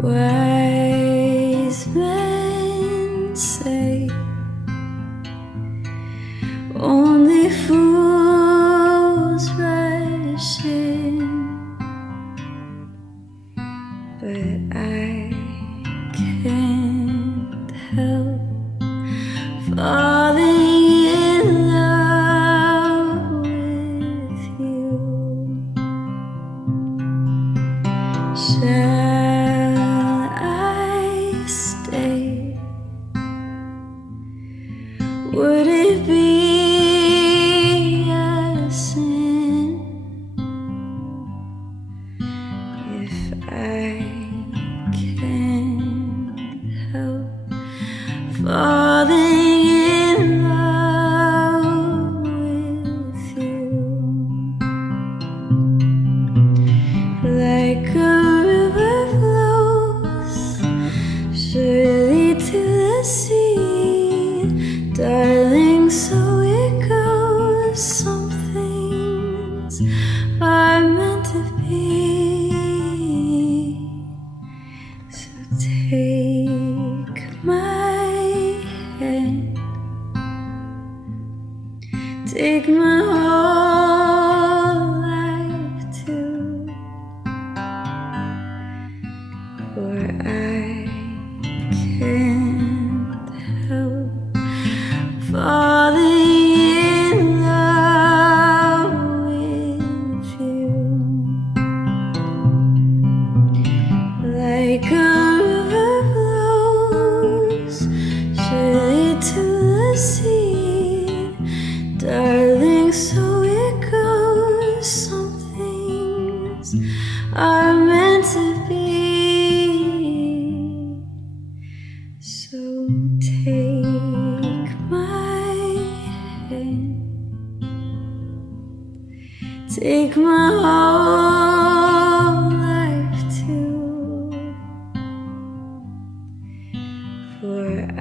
Wise men say only fools rush in, but I can't help falling in love with you. Shall I stay? Would it be a sin if I can't help falling in love with you? Like a river flows surely to the sea, darling, so it goes. Some things are meant to be. So take my hand, take my whole life too, for I can't help falling in love with you. Like a river flows surely to the sea, darling, so it goes. Some things are meant to be. So take my hand, take my whole life too, for I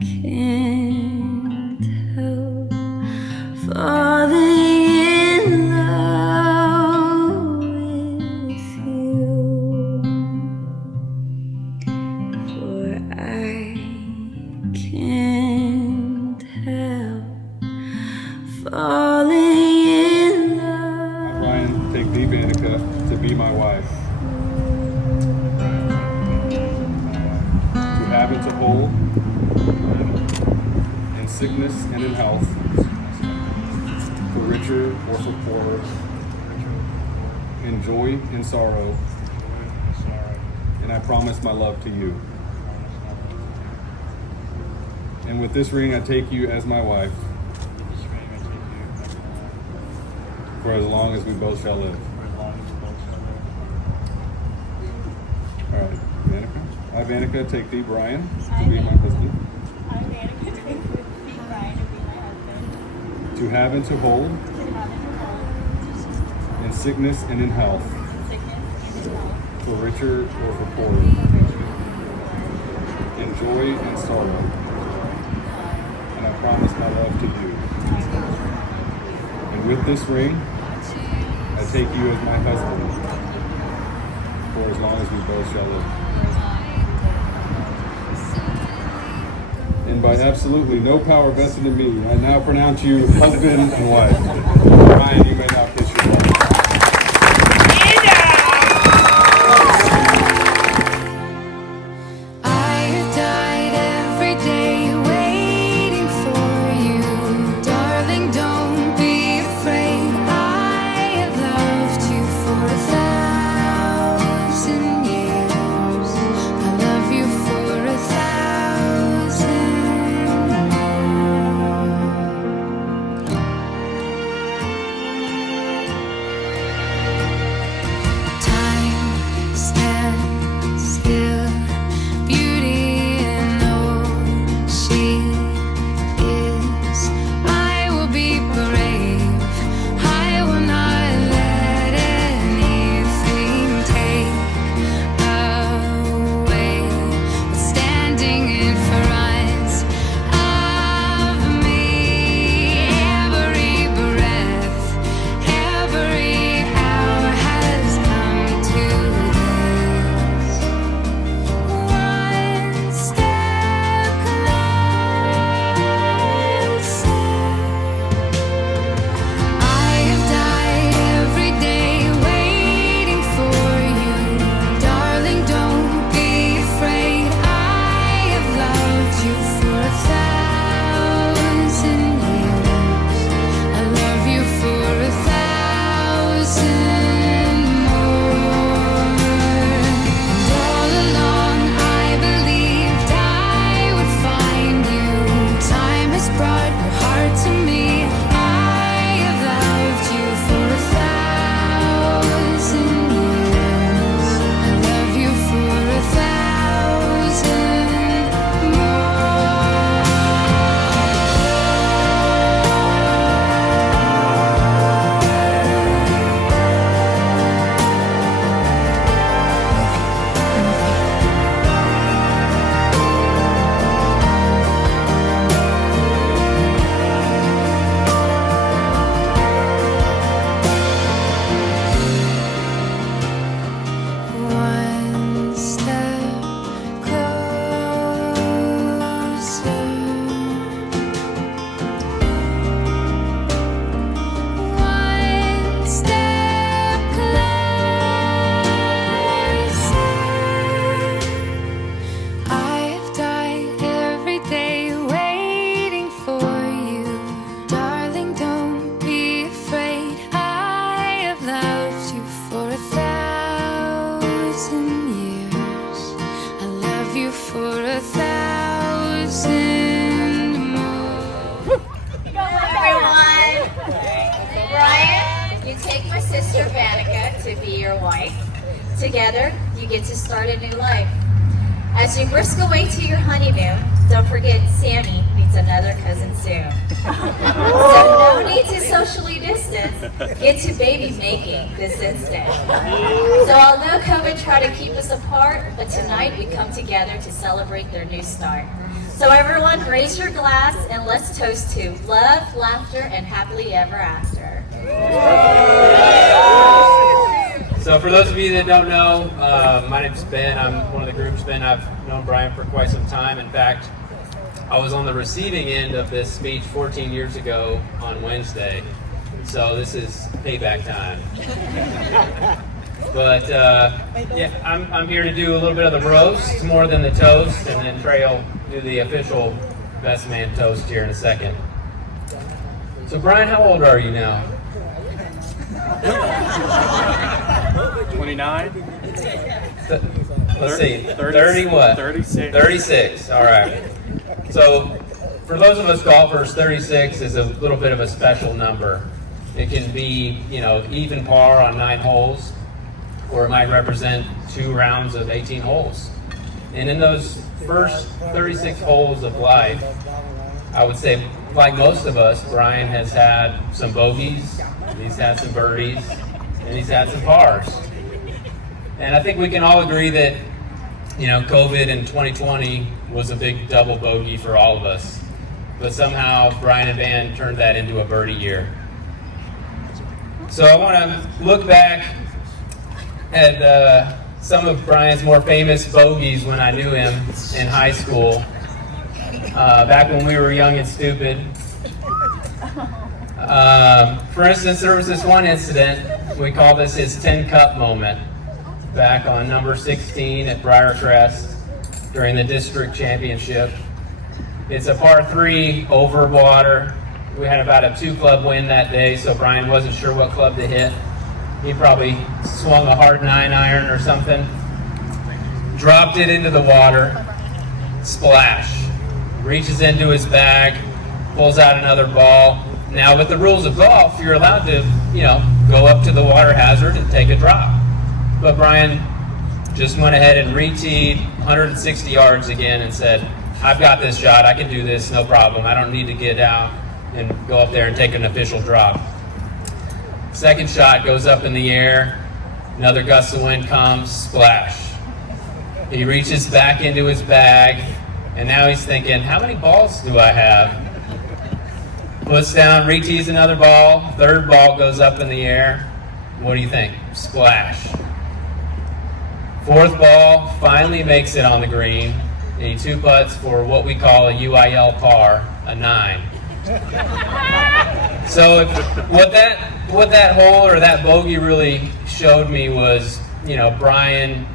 can't help falling in love with you, for I can't help falling in love. Brian, take thee, Vannica, to be my wife, to have and to hold, in sickness and in health, for richer or for poorer, in joy and sorrow, and I promise my love to you. And with this ring I take you as my wife, for as long as we both shall live. All right, Vannica. I, Vannica, take thee, Brian, to be my husband, I, Vannica, take thee, Brian, to be my husband, to have and to hold, to have and to hold, in sickness and in health, in sickness and in health, for richer or for poorer, in joy and sorrow, and I promise my love to you. And with this ring, I take you as my husband, for as long as we both shall live. And by absolutely no power vested in me, I now pronounce you husband and wife. Brian, you may now kiss your wife. sister Vannica to be your wife. Together, you get to start a new life. As you brisk away to your honeymoon, don't forget Sammy needs another cousin soon. So no need to socially distance. Get to baby making this instant. So although COVID tried to keep us apart, but tonight we come together to celebrate their new start. So everyone, raise your glass and let's toast to love, laughter, and happily ever after. So for those of you that don't know, my name's Ben. I'm one of the groomsmen. I've known Brian for quite some time. In fact, I was on the receiving end of this speech 14 years ago on Wednesday. So this is payback time. But yeah, I'm here to do a little bit of the roast, more than the toast, and then Trey will do the official best man toast here in a second. So Brian, how old are you now? 29. Let's see, 30 what? 36. 36, all right. So for those of us golfers, 36 is a little bit of a special number. It can be, even par on 9 holes, or it might represent 2 rounds of 18 holes. And in those first 36 holes of life, I would say, like most of us, Brian has had some bogeys, he's had some birdies, and he's had some pars. And I think we can all agree that, COVID in 2020 was a big double bogey for all of us. But somehow Brian and Van turned that into a birdie year. So I want to look back at some of Brian's more famous bogeys when I knew him in high school, back when we were young and stupid. For instance, there was this one incident, we call this his 10 cup moment, back on number 16 at Briarcrest during the district championship. It's a par 3 over water. We had about a 2 club win that day, so Brian wasn't sure what club to hit. He probably swung a hard 9-iron or something, dropped it into the water, splash, reaches into his bag, pulls out another ball. Now with the rules of golf, you're allowed to, go up to the water hazard and take a drop. But Brian just went ahead and re-teed 160 yards again and said, I've got this shot, I can do this, no problem. I don't need to get out and go up there and take an official drop. Second shot goes up in the air, another gust of wind comes, splash. He reaches back into his bag, and now he's thinking, how many balls do I have? Puts down, re-tees another ball, third ball goes up in the air. What do you think? Splash. Fourth ball finally makes it on the green, and he 2-putts for what we call a UIL par, a 9. So what that hole or that bogey really showed me was, Brian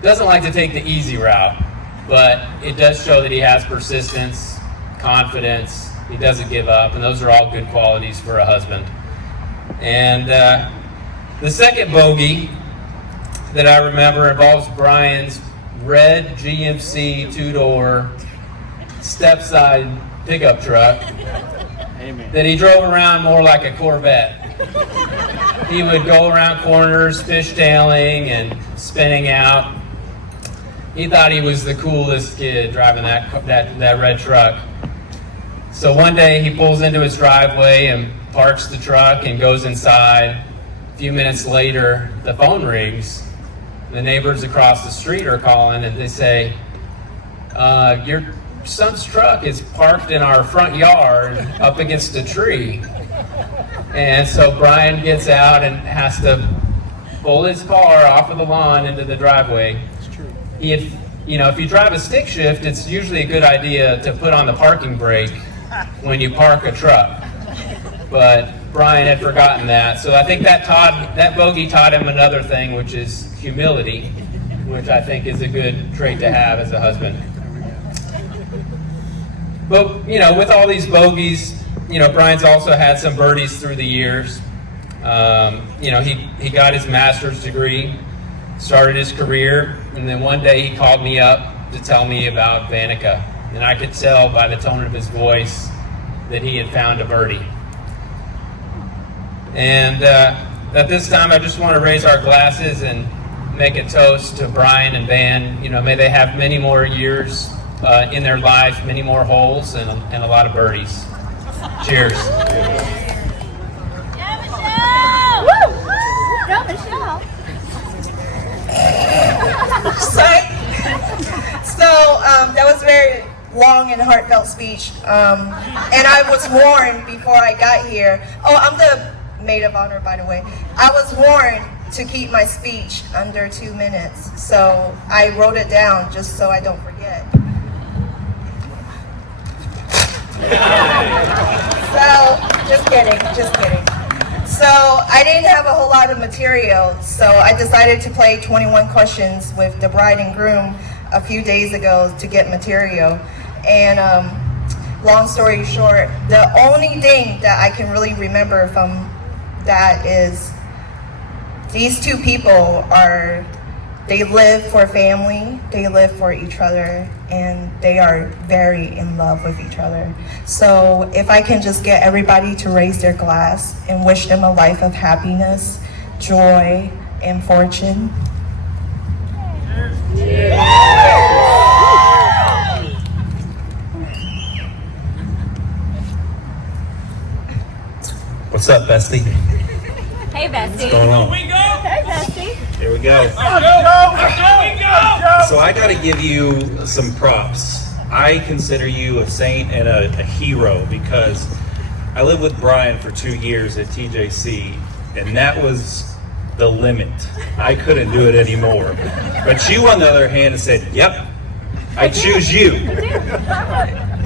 doesn't like to take the easy route, but it does show that he has persistence, confidence, he doesn't give up, and those are all good qualities for a husband. And the second bogey that I remember involves Brian's red GMC 2-door step-side pickup truck. Amen. That he drove around more like a Corvette. He would go around corners, fishtailing and spinning out. He thought he was the coolest kid driving that red truck. So one day he pulls into his driveway and parks the truck and goes inside. A few minutes later, the phone rings. The neighbors across the street are calling and they say, your son's truck is parked in our front yard up against a tree. And so Brian gets out and has to pull his car off of the lawn into the driveway. If you drive a stick shift, it's usually a good idea to put on the parking brake when you park a truck. But Brian had forgotten that. So I think that bogey taught him another thing, which is humility, which I think is a good trait to have as a husband. But, with all these bogeys, Brian's also had some birdies through the years. He got his master's degree, started his career, and then one day he called me up to tell me about Vannica. And I could tell by the tone of his voice that he had found a birdie. And at this time, I just want to raise our glasses and make a toast to Brian and Van. You know, may they have many more years in their life, many more holes, and a lot of birdies. Cheers. Yeah, Michelle! Woo! Go, Michelle! That was a very long and heartfelt speech. And I was warned before I got here. Oh, I'm the maid of honor, by the way. I was warned to keep my speech under 2 minutes. So I wrote it down just so I don't forget. So, just kidding. So I didn't have a whole lot of material, so I decided to play 21 questions with the bride and groom a few days ago to get material. And long story short, the only thing that I can really remember from that is these two people they live for family, they live for each other, and they are very in love with each other. So if I can just get everybody to raise their glass and wish them a life of happiness, joy, and fortune. What's up, bestie? Hey, Bessie. What's going on? Hey, Bessie. Here we go. So I got to give you some props. I consider you a saint and a hero because I lived with Brian for 2 years at TJC, and that was the limit. I couldn't do it anymore. But you, on the other hand, said, "Yep, I choose you."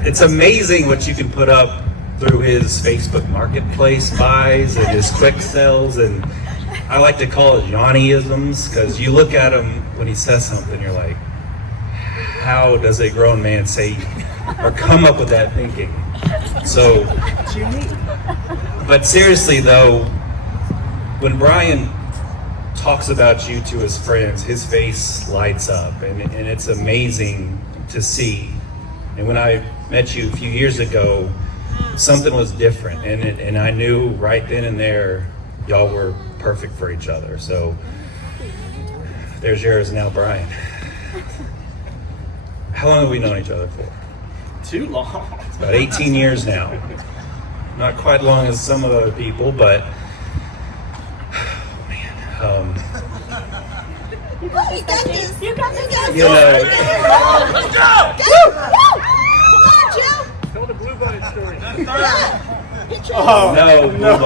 It's amazing what you can put up through his Facebook Marketplace buys and his quick sells, and I like to call it Johnnyisms, because you look at him when he says something, you're like, how does a grown man say or come up with that thinking? So, but seriously though, when Brian talks about you to his friends, his face lights up, and it's amazing to see. And when I met you a few years ago, something was different, and I knew right then and there y'all were perfect for each other. So there's yours now, Brian. How long have we known each other for? Too long. It's about 18 years now. Not quite long as some of the other people, but oh man, You got this. you know. Let's go! Tell the blue bonnet story. Oh, No, no.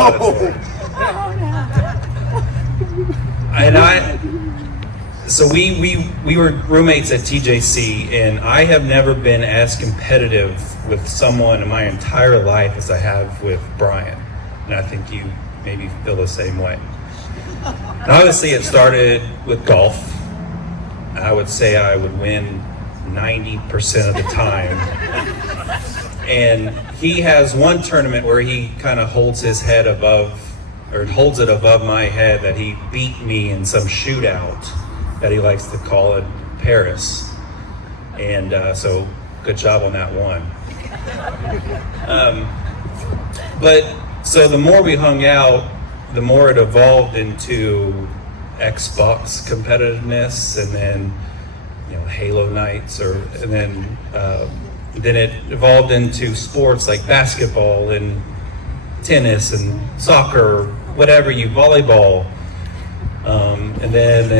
So we were roommates at TJC, and I have never been as competitive with someone in my entire life as I have with Brian. And I think you maybe feel the same way. And obviously it started with golf. I would say I would win 90% of the time. And he has one tournament where he kind of holds his head above, or holds it above my head, that he beat me in some shootout that he likes to call it Paris. And so good job on that one. But so the more we hung out, the more it evolved into Xbox competitiveness, and then Halo nights, and then it evolved into sports like basketball and tennis and soccer, whatever volleyball, and then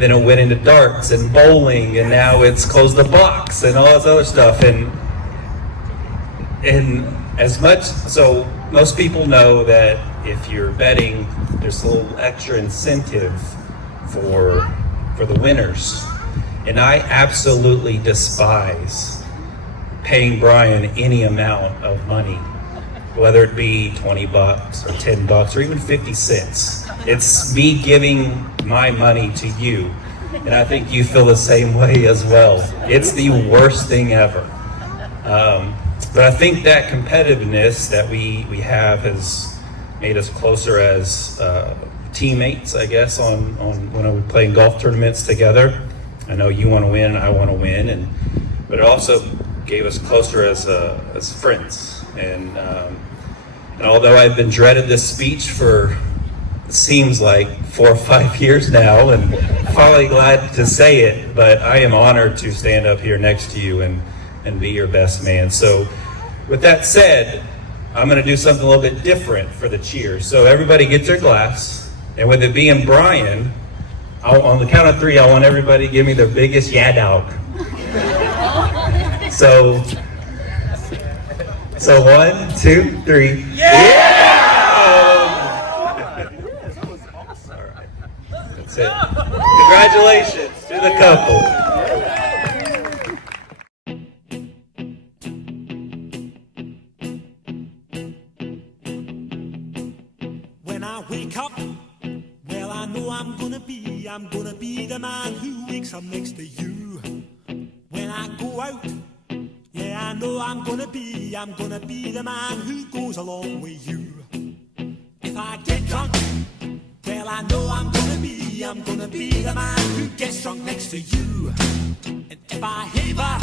it went into darts and bowling, and now it's close the box and all this other stuff, and as much so most people know that if you're betting, there's a little extra incentive for the winners. And I absolutely despise paying Brian any amount of money, whether it be $20 or $10 or even 50 cents. It's me giving my money to you. And I think you feel the same way as well. It's the worst thing ever. But I think that competitiveness that we have has made us closer as teammates, I guess, on when we're playing golf tournaments together. I know you want to win, I want to win, but it also gave us closer as friends. And And although I've been dreaded this speech for, it seems like 4 or 5 years now, and finally glad to say it, but I am honored to stand up here next to you and be your best man. So with that said, I'm gonna do something a little bit different for the cheers. So everybody get their glass, and with it being Brian, on the count of 3, I want everybody to give me their biggest yeah dog. So 1, 2, 3. Yeah! That's it. Congratulations to the couple. When I wake up, well, I know I'm gonna be the man who wakes up next to you. When I go out, yeah, I know I'm gonna be the man who goes along with you. If I get drunk, well, I know I'm gonna be the man who gets drunk next to you. And if I haver,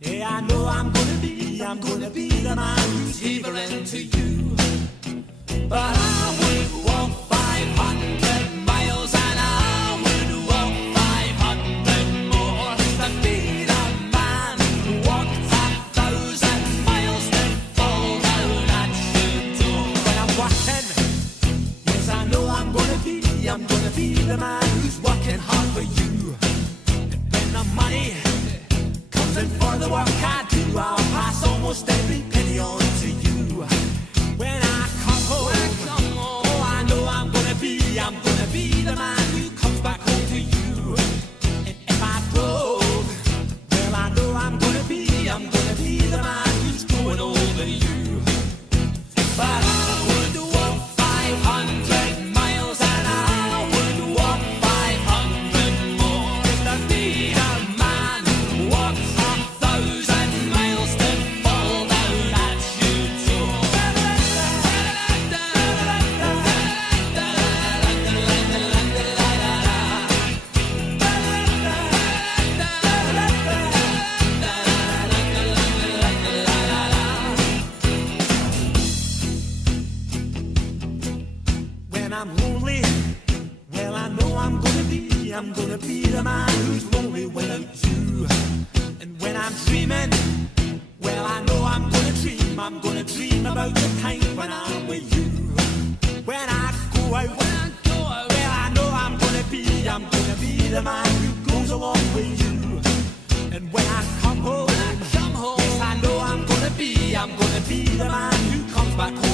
yeah, I know I'm gonna be the man who's havering to you. But I would walk 500 miles and I would walk 500 more to be the man who walked 1,000 miles to fall down at your door. When I'm working, yes, I know I'm gonna be the man who's working hard for you. And when the money comes in for the work I do, I'll pass almost every penny on to you. When I come home, oh, I know I'm gonna be the man who comes back home to you. And if I broke, well, I know I'm gonna be the man who's going over you. But I would walk 500 miles and I would walk 500 more just to be the man who walks 1,000 miles to fall down at your door. When I'm lonely, well, I know I'm gonna be the man who's lonely without you. And when I'm dreaming, well, I know I'm gonna dream about the time when I'm with you. When I go out, well, I know I'm gonna be the man who goes along with you. And when I come home, yes, I know I'm gonna be the man who comes back home.